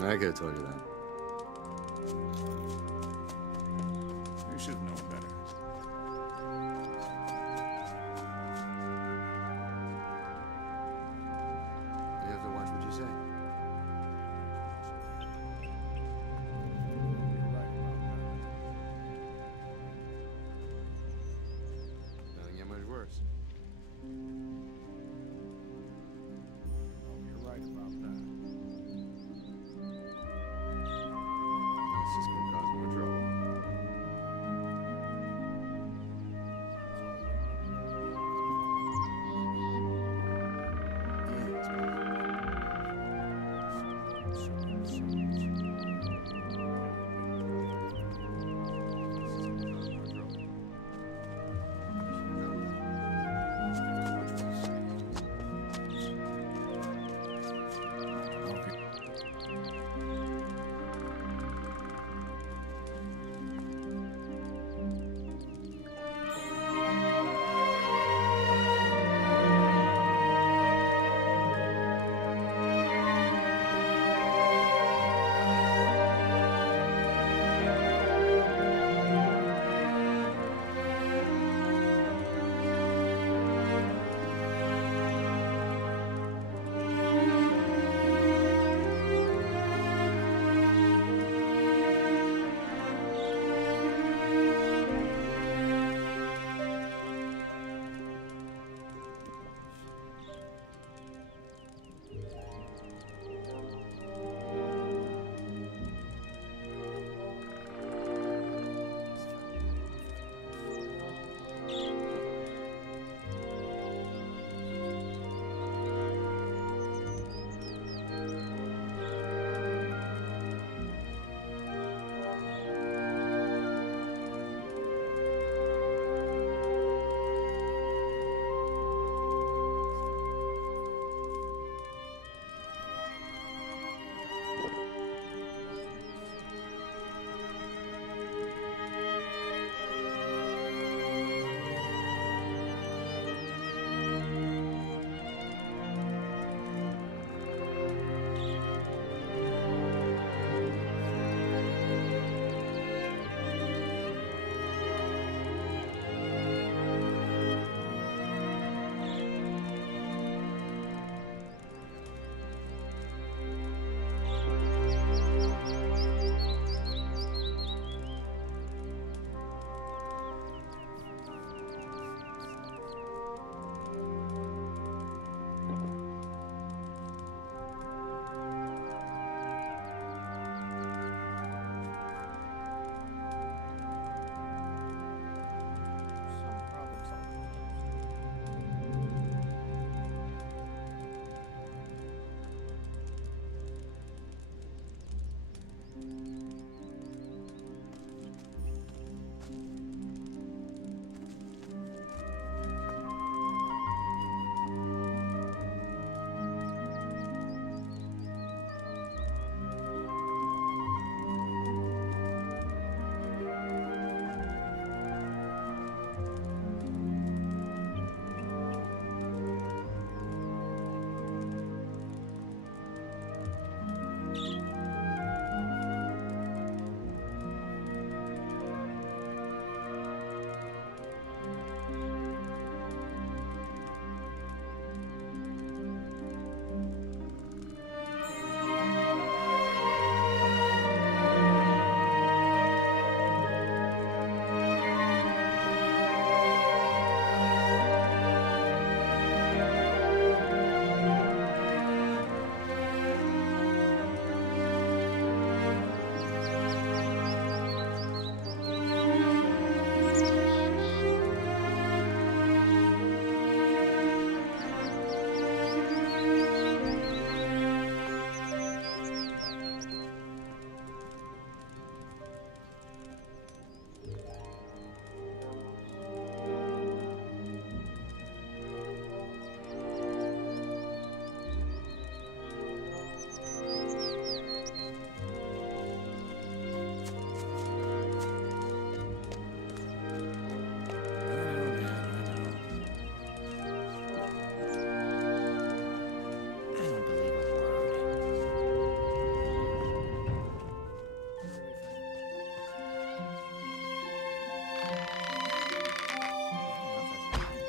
I could have told you that. You should have known better. You have to watch what you say. You're right about that. Doesn't get much worse. You're right about that.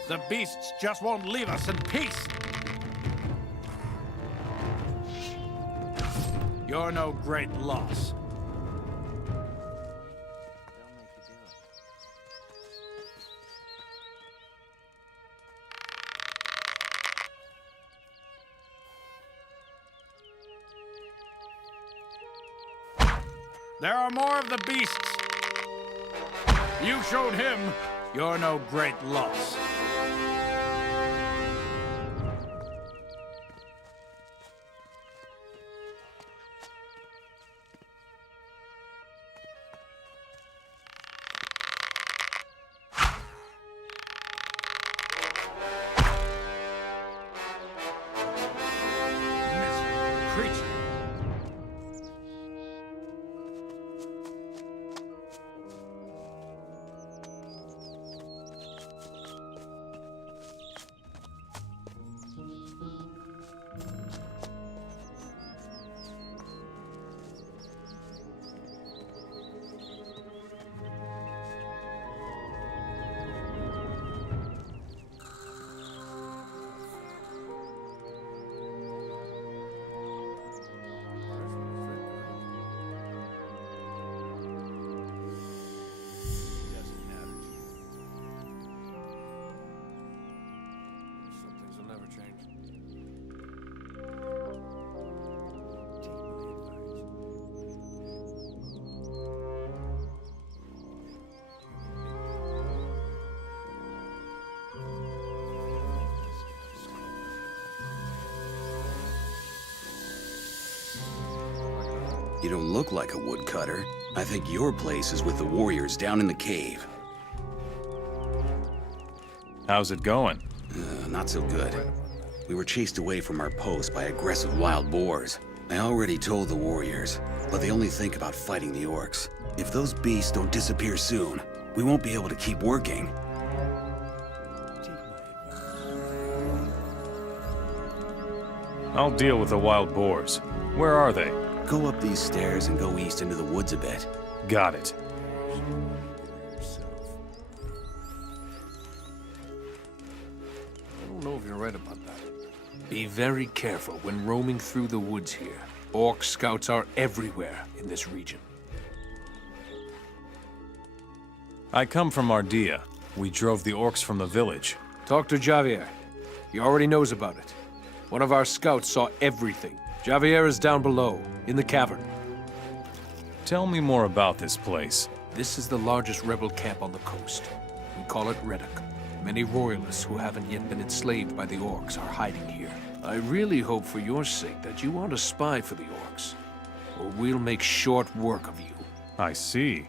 The beasts just won't leave us in peace. You're no great loss. There are more of the beasts. You showed him you're no great loss. Miserable creature. You don't look like a woodcutter. I think your place is with the warriors down in the cave. How's it going? Not so good. We were chased away from our post by aggressive wild boars. I already told the warriors, but they only think about fighting the orcs. If those beasts don't disappear soon, we won't be able to keep working. I'll deal with the wild boars. Where are they? Go up these stairs and go east into the woods a bit. Got it. I don't know if you're right about that. Be very careful when roaming through the woods here. Orc scouts are everywhere in this region. I come from Ardea. We drove the orcs from the village. Talk to Javier. He already knows about it. One of our scouts saw everything. Javier is down below, in the cavern. Tell me more about this place. This is the largest rebel camp on the coast. We call it Reddock. Many royalists who haven't yet been enslaved by the orcs are hiding here. I really hope for your sake that you aren't a spy for the orcs, or we'll make short work of you. I see.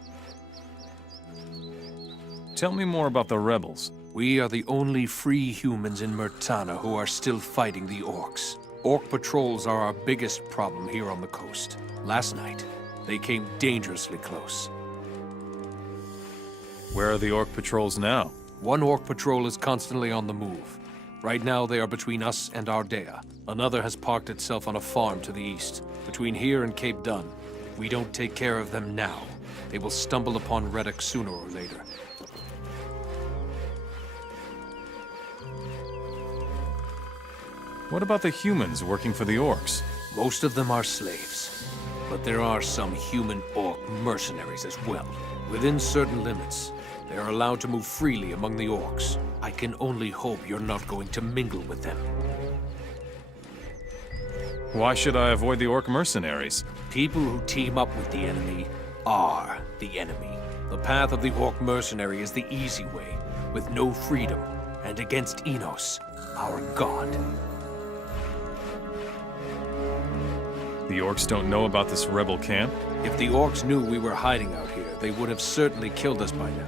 Tell me more about the rebels. We are the only free humans in Murtana who are still fighting the orcs. Orc patrols are our biggest problem here on the coast. Last night, they came dangerously close. Where are the orc patrols now? One orc patrol is constantly on the move. Right now, they are between us and Ardea. Another has parked itself on a farm to the east, between here and Cape Dun. If we don't take care of them now, they will stumble upon Reddock sooner or later. What about the humans working for the orcs? Most of them are slaves, but there are some human-orc mercenaries as well. Within certain limits, they are allowed to move freely among the orcs. I can only hope you're not going to mingle with them. Why should I avoid the orc mercenaries? People who team up with the enemy are the enemy. The path of the orc mercenary is the easy way, with no freedom, and against Enos, our god. The orcs don't know about this rebel camp? If the orcs knew we were hiding out here, they would have certainly killed us by now.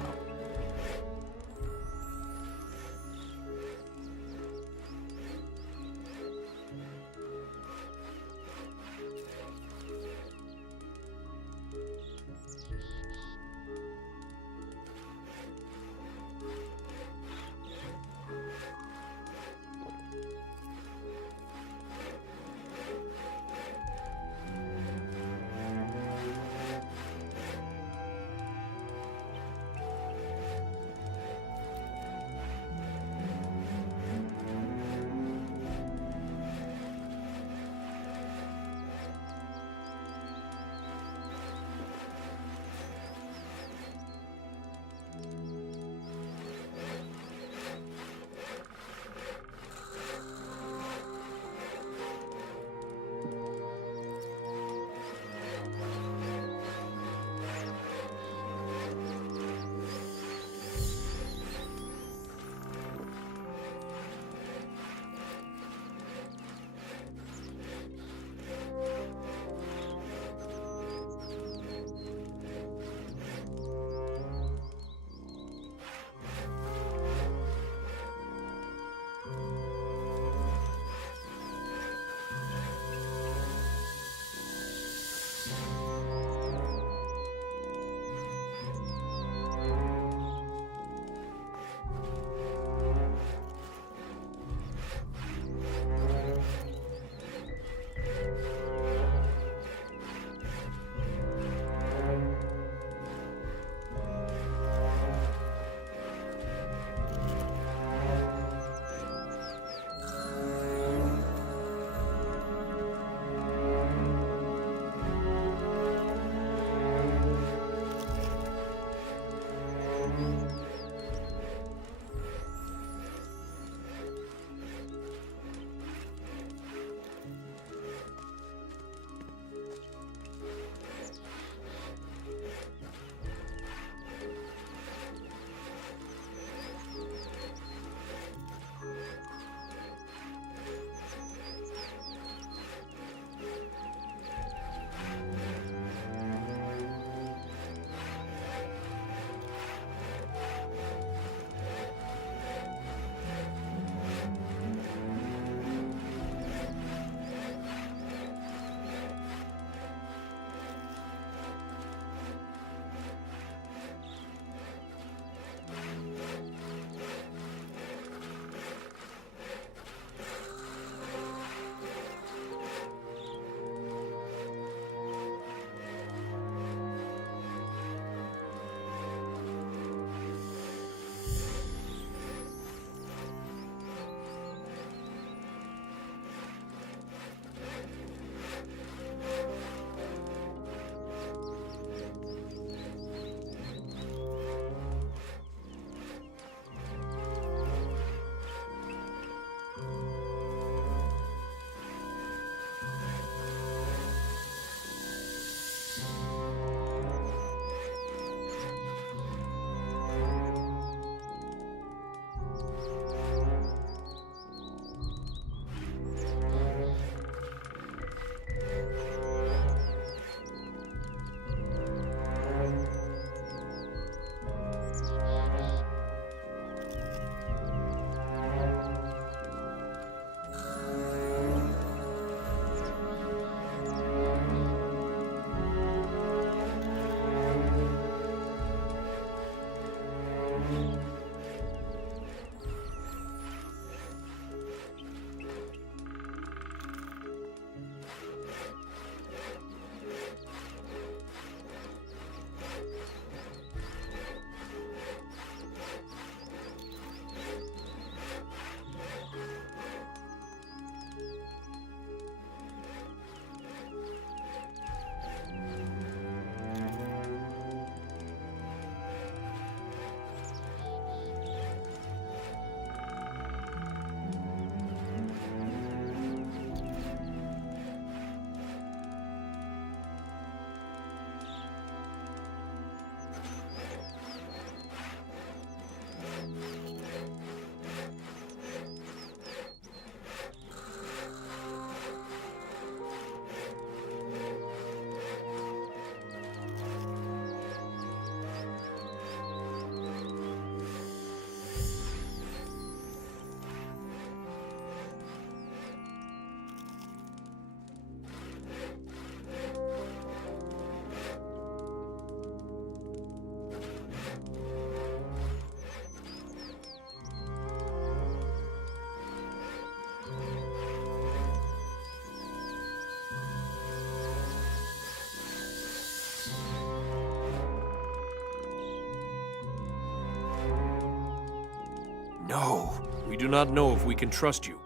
No, we do not know if we can trust you.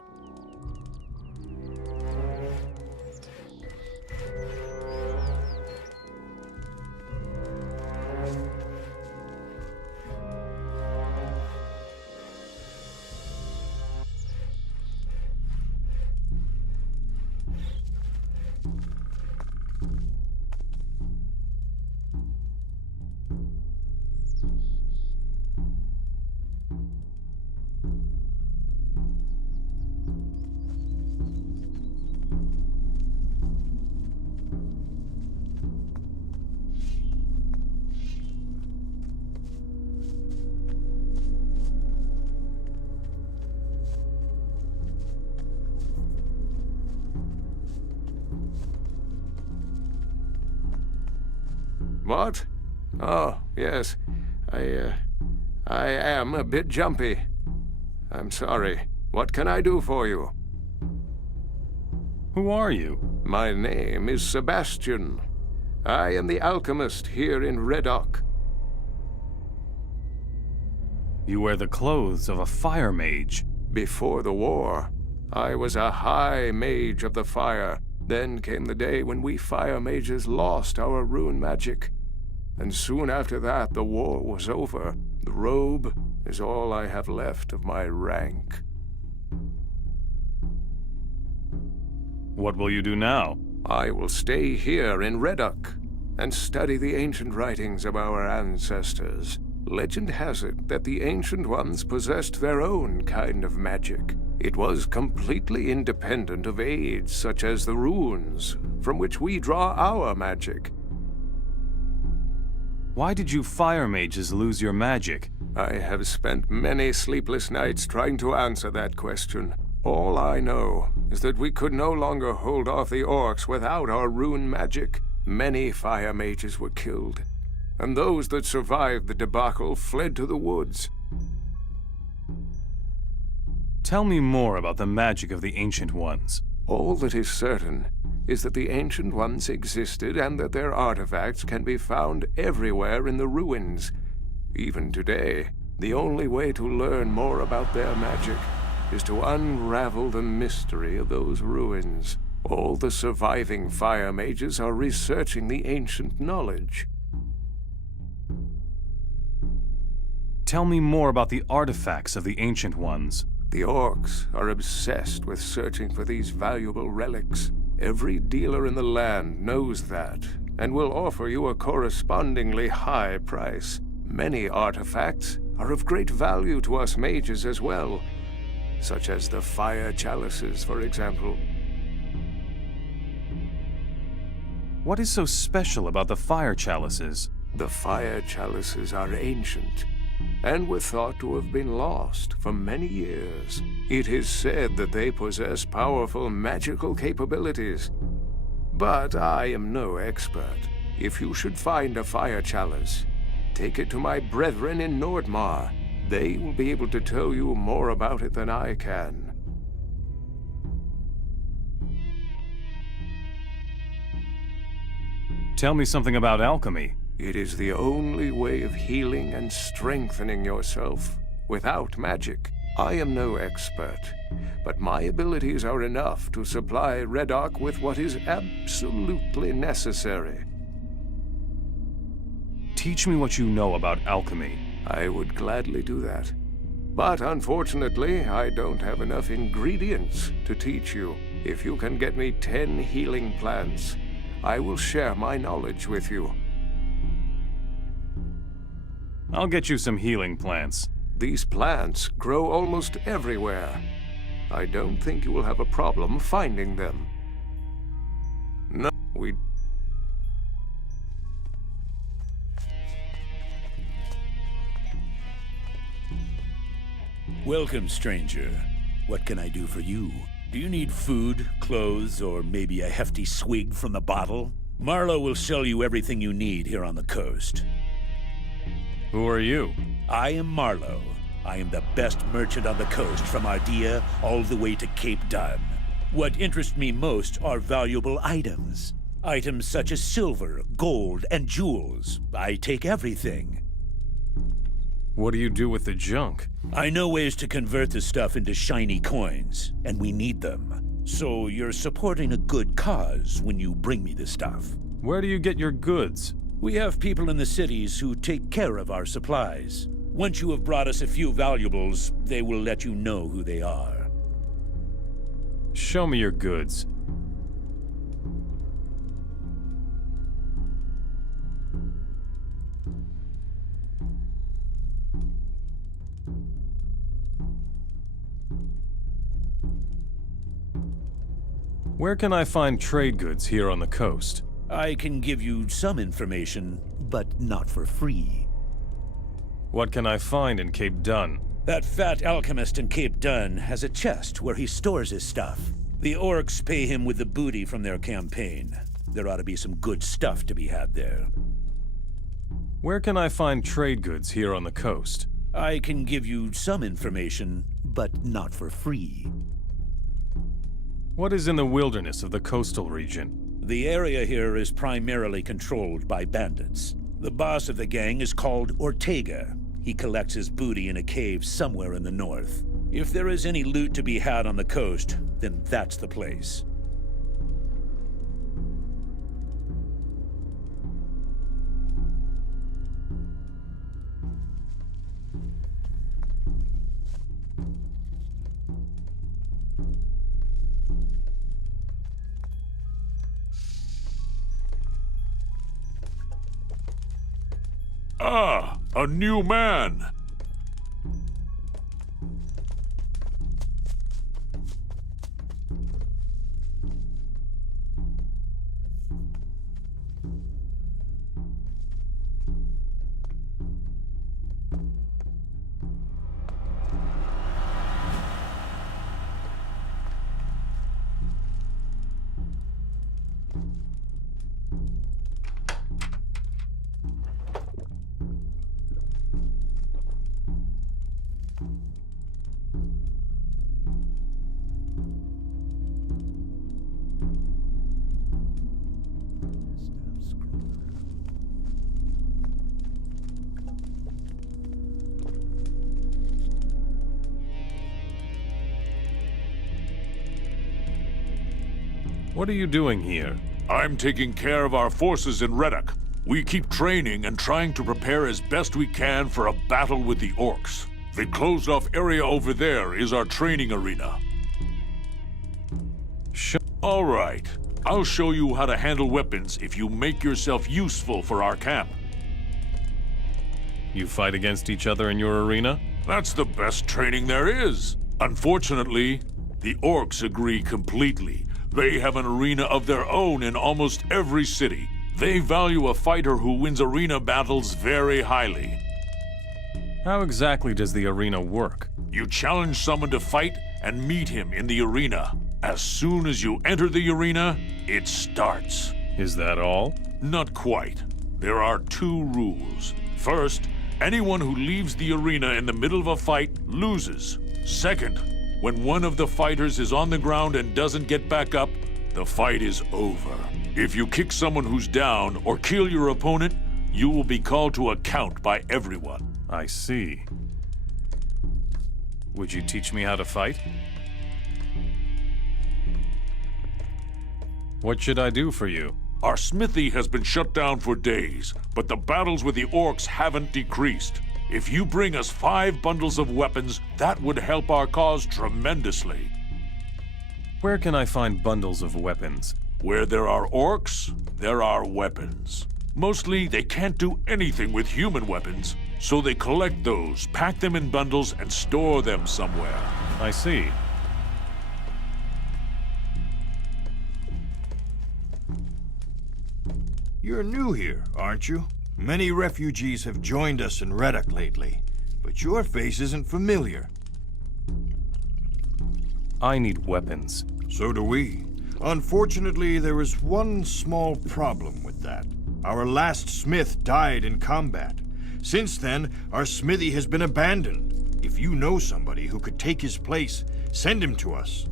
What? Oh, yes. I am a bit jumpy. I'm sorry. What can I do for you? Who are you? My name is Sebastian. I am the alchemist here in Reddock. You wear the clothes of a fire mage. Before the war, I was a high mage of the fire. Then came the day when we fire mages lost our rune magic. And soon after that, the war was over. The robe is all I have left of my rank. What will you do now? I will stay here in Reddock and study the ancient writings of our ancestors. Legend has it that the Ancient Ones possessed their own kind of magic. It was completely independent of aids such as the runes, from which we draw our magic. Why did you fire mages lose your magic? I have spent many sleepless nights trying to answer that question. All I know is that we could no longer hold off the orcs without our rune magic. Many fire mages were killed, and those that survived the debacle fled to the woods. Tell me more about the magic of the Ancient Ones. All that is certain is that the Ancient Ones existed and that their artifacts can be found everywhere in the ruins. Even today, the only way to learn more about their magic is to unravel the mystery of those ruins. All the surviving fire mages are researching the ancient knowledge. Tell me more about the artifacts of the Ancient Ones. The orcs are obsessed with searching for these valuable relics. Every dealer in the land knows that, and will offer you a correspondingly high price. Many artifacts are of great value to us mages as well, such as the fire chalices, for example. What is so special about the fire chalices? The fire chalices are ancient, and were thought to have been lost for many years. It is said that they possess powerful magical capabilities. But I am no expert. If you should find a fire chalice, take it to my brethren in Nordmar. They will be able to tell you more about it than I can. Tell me something about alchemy. It is the only way of healing and strengthening yourself without magic. I am no expert, but my abilities are enough to supply Reddock with what is absolutely necessary. Teach me what you know about alchemy. I would gladly do that. But unfortunately, I don't have enough ingredients to teach you. If you can get me 10 healing plants, I will share my knowledge with you. I'll get you some healing plants. These plants grow almost everywhere. I don't think you will have a problem finding them. No, we... Welcome, stranger. What can I do for you? Do you need food, clothes, or maybe a hefty swig from the bottle? Marlowe will sell you everything you need here on the coast. Who are you? I am Marlowe. I am the best merchant on the coast from Ardea all the way to Cape Dunn. What interests me most are valuable items. Items such as silver, gold, and jewels. I take everything. What do you do with the junk? I know ways to convert the stuff into shiny coins, and we need them. So you're supporting a good cause when you bring me the stuff. Where do you get your goods? We have people in the cities who take care of our supplies. Once you have brought us a few valuables, they will let you know who they are. Show me your goods. Where can I find trade goods here on the coast? I can give you some information, but not for free. What can I find in Cape Dun? That fat alchemist in Cape Dun has a chest where he stores his stuff. The orcs pay him with the booty from their campaign. There ought to be some good stuff to be had there. Where can I find trade goods here on the coast? I can give you some information, but not for free. What is in the wilderness of the coastal region? The area here is primarily controlled by bandits. The boss of the gang is called Ortega. He collects his booty in a cave somewhere in the north. If there is any loot to be had on the coast, then that's the place. Ah, a new man! What are you doing here? I'm taking care of our forces in Reddock. We keep training and trying to prepare as best we can for a battle with the orcs. The closed-off area over there is our training arena. All right. I'll show you how to handle weapons if you make yourself useful for our camp. You fight against each other in your arena? That's the best training there is. Unfortunately, the orcs agree completely. They have an arena of their own in almost every city. They value a fighter who wins arena battles very highly. How exactly does the arena work? You challenge someone to fight and meet him in the arena. As soon as you enter the arena, it starts. Is that all? Not quite. There are 2 rules. First, anyone who leaves the arena in the middle of a fight loses. Second, when one of the fighters is on the ground and doesn't get back up, the fight is over. If you kick someone who's down or kill your opponent, you will be called to account by everyone. I see. Would you teach me how to fight? What should I do for you? Our smithy has been shut down for days, but the battles with the orcs haven't decreased. If you bring us 5 bundles of weapons, that would help our cause tremendously. Where can I find bundles of weapons? Where there are orcs, there are weapons. Mostly, they can't do anything with human weapons, so they collect those, pack them in bundles, and store them somewhere. I see. You're new here, aren't you? Many refugees have joined us in Reddock lately, but your face isn't familiar. I need weapons. So do we. Unfortunately, there is one small problem with that. Our last smith died in combat. Since then, our smithy has been abandoned. If you know somebody who could take his place, send him to us.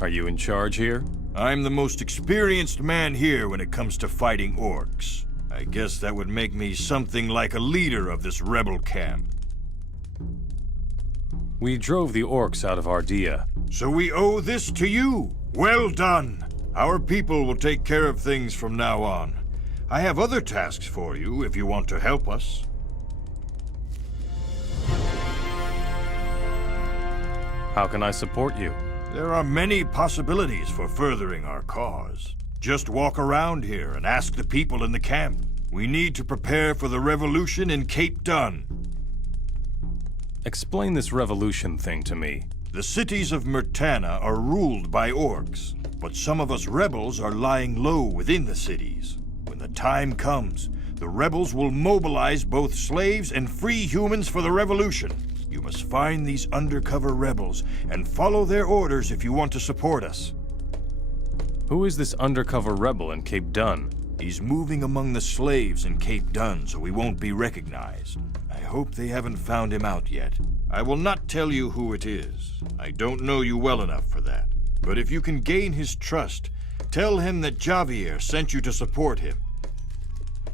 Are you in charge here? I'm the most experienced man here when it comes to fighting orcs. I guess that would make me something like a leader of this rebel camp. We drove the orcs out of Ardea. So we owe this to you. Well done. Our people will take care of things from now on. I have other tasks for you if you want to help us. How can I support you? There are many possibilities for furthering our cause. Just walk around here and ask the people in the camp. We need to prepare for the revolution in Cape Dun. Explain this revolution thing to me. The cities of Myrtana are ruled by orcs, but some of us rebels are lying low within the cities. When the time comes, the rebels will mobilize both slaves and free humans for the revolution. You must find these undercover rebels and follow their orders if you want to support us. Who is this undercover rebel in Cape Dun? He's moving among the slaves in Cape Dun, so he won't be recognized. I hope they haven't found him out yet. I will not tell you who it is. I don't know you well enough for that. But if you can gain his trust, tell him that Javier sent you to support him.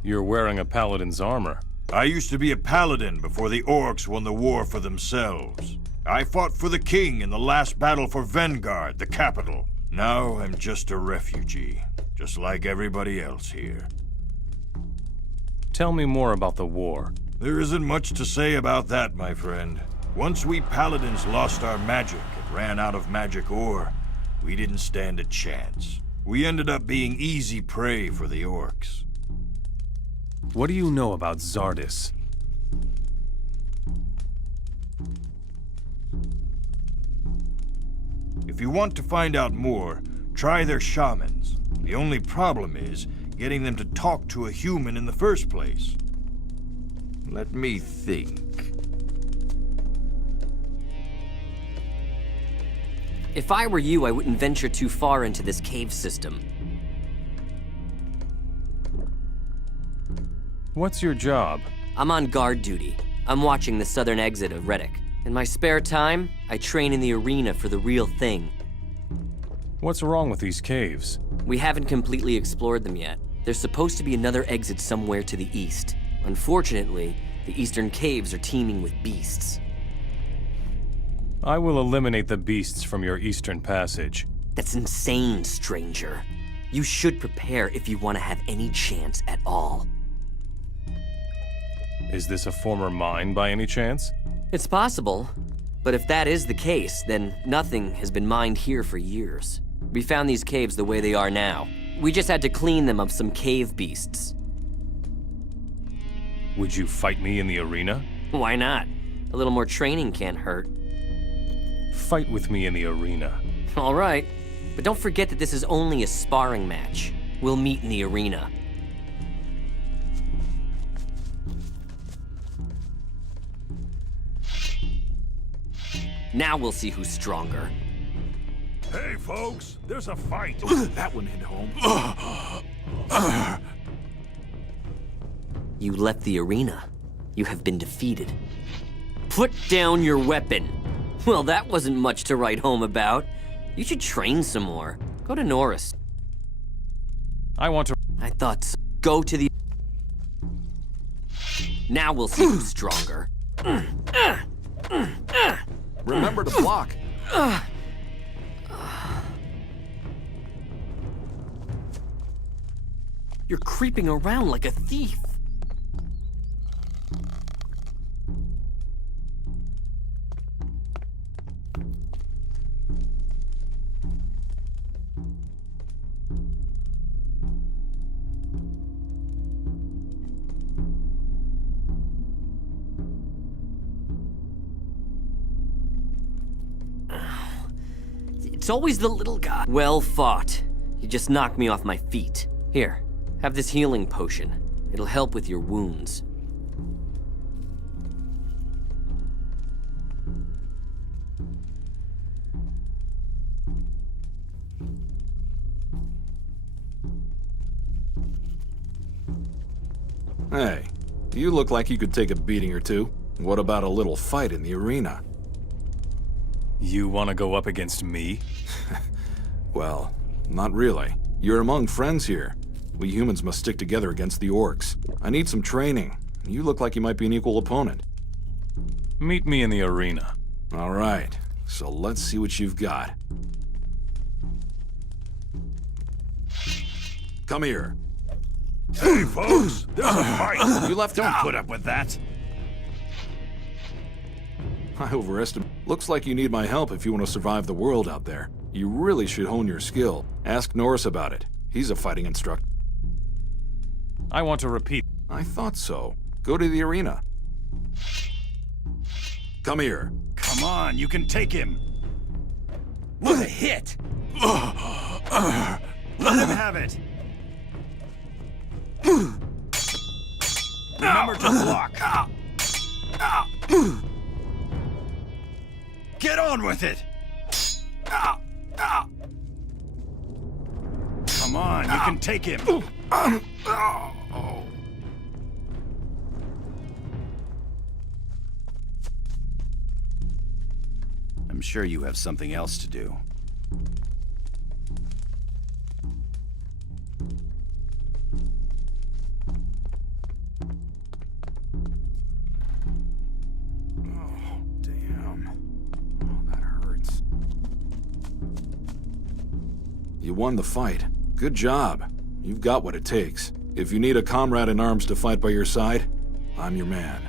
You're wearing a paladin's armor. I used to be a paladin before the orcs won the war for themselves. I fought for the king in the last battle for Vanguard, the capital. Now I'm just a refugee, just like everybody else here. Tell me more about the war. There isn't much to say about that, my friend. Once we paladins lost our magic and ran out of magic ore, we didn't stand a chance. We ended up being easy prey for the orcs. What do you know about Zardis? If you want to find out more, try their shamans. The only problem is getting them to talk to a human in the first place. Let me think. If I were you, I wouldn't venture too far into this cave system. What's your job? I'm on guard duty. I'm watching the southern exit of Reddock. In my spare time, I train in the arena for the real thing. What's wrong with these caves? We haven't completely explored them yet. There's supposed to be another exit somewhere to the east. Unfortunately, the eastern caves are teeming with beasts. I will eliminate the beasts from your eastern passage. That's insane, stranger. You should prepare if you want to have any chance at all. Is this a former mine by any chance? It's possible, but if that is the case, then nothing has been mined here for years. We found these caves the way they are now. We just had to clean them of some cave beasts. Would you fight me in the arena? Why not? A little more training can't hurt. Fight with me in the arena. All right, but don't forget that this is only a sparring match. We'll meet in the arena. Now we'll see who's stronger. Hey, folks, there's a fight. That one hit home. You left the arena. You have been defeated. Put down your weapon. Well, that wasn't much to write home about. You should train some more. Go to Norris. I want to... I thought so. Go to the... Now we'll see who's stronger. Remember to block. You're creeping around like a thief. It's always the little guy. Well fought. You just knocked me off my feet. Here, have this healing potion. It'll help with your wounds. Hey, you look like you could take a beating or two. What about a little fight in the arena? You want to go up against me? Well, not really. You're among friends here. We humans must stick together against the orcs. I need some training. You look like you might be an equal opponent. Meet me in the arena. All right, so let's see what you've got. Come here. Hey, folks, there's a fight. You left Don't out. put up with that. I overestimate. Looks like you need my help if you want to survive the world out there. You really should hone your skill. Ask Norris about it. He's a fighting instructor. I want to repeat. I thought so. Go to the arena. Come here. Come on, you can take him. What a hit! Let him have it. Remember to block. Get on with it. Come on, you can take him. I'm sure you have something else to do. Oh, damn. Oh, that hurts. You won the fight. Good job. You've got what it takes. If you need a comrade in arms to fight by your side, I'm your man.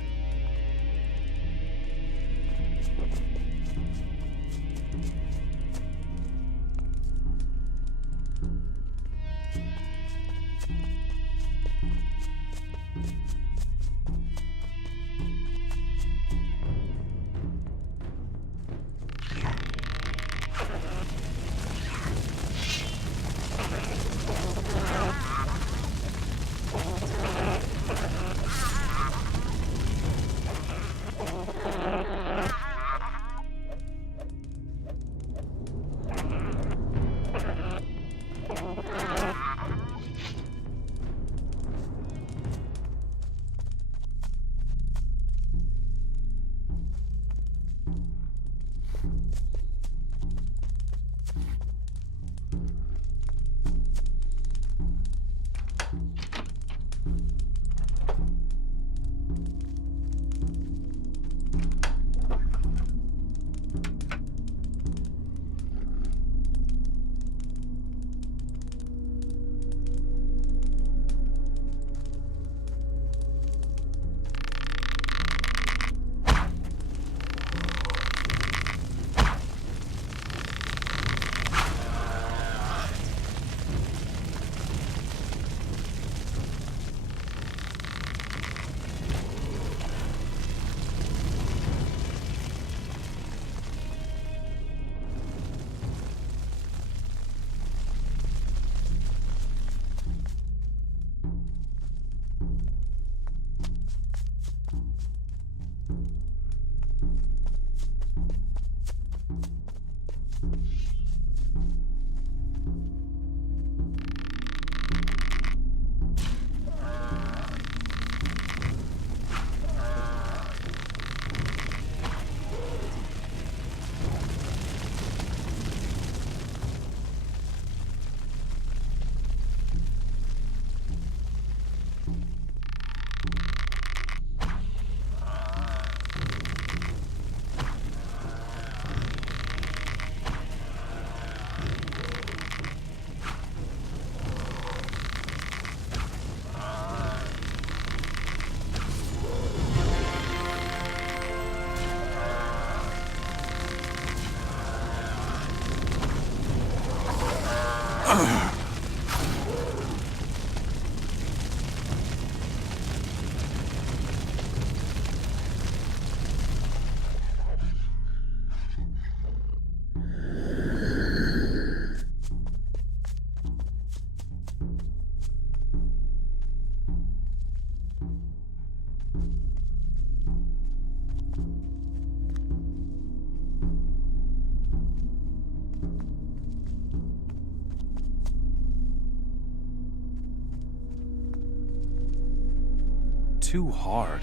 Too hard.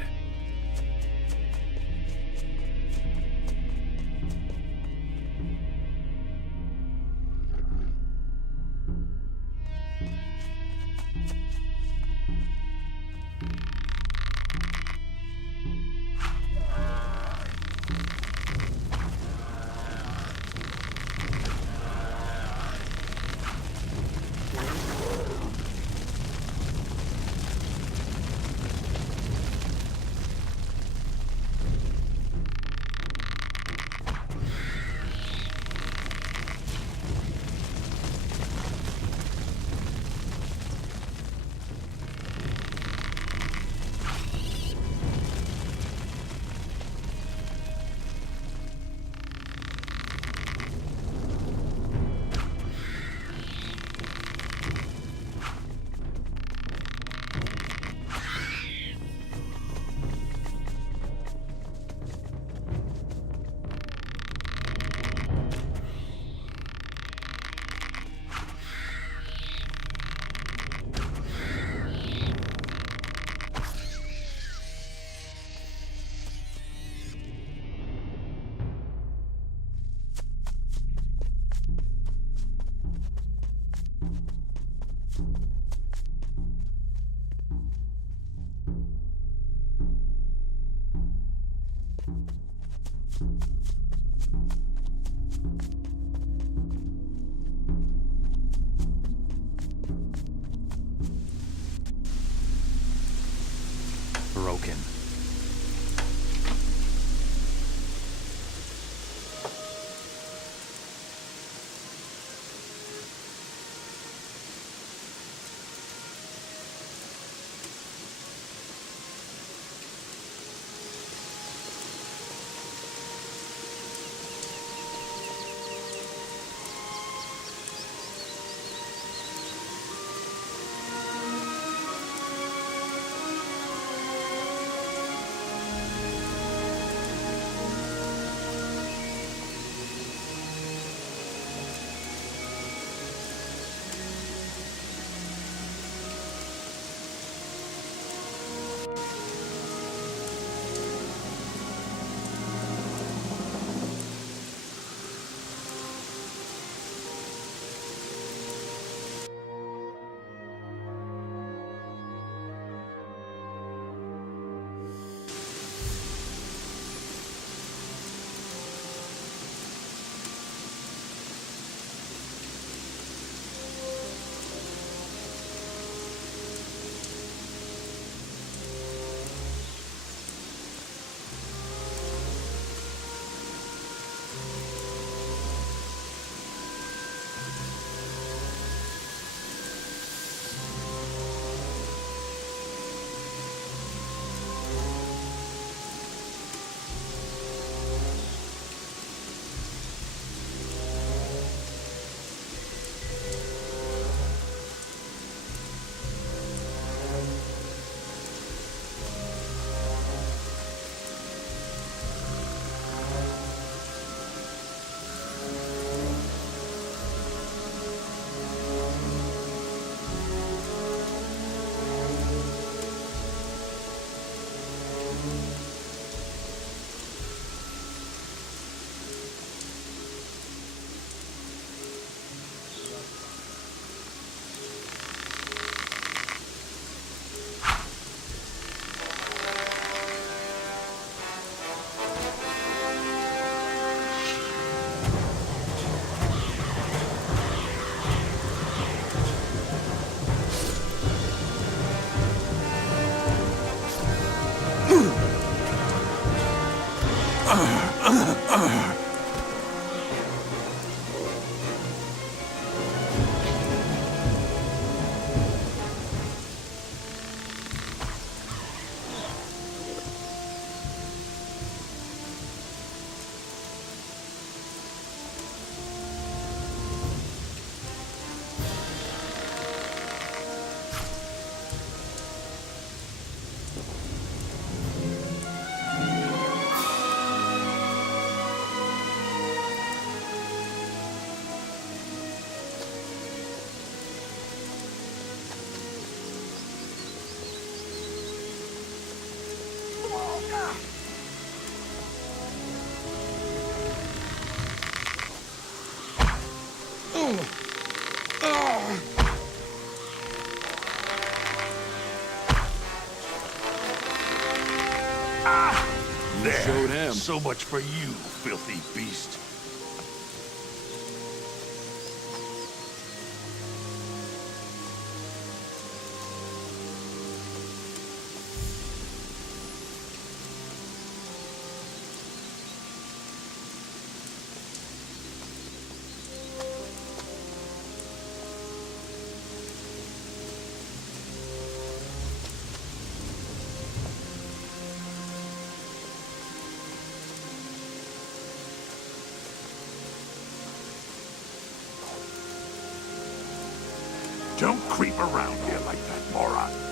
Broken. Showed him. So much for you, filthy beast. Don't creep around here like that, moron.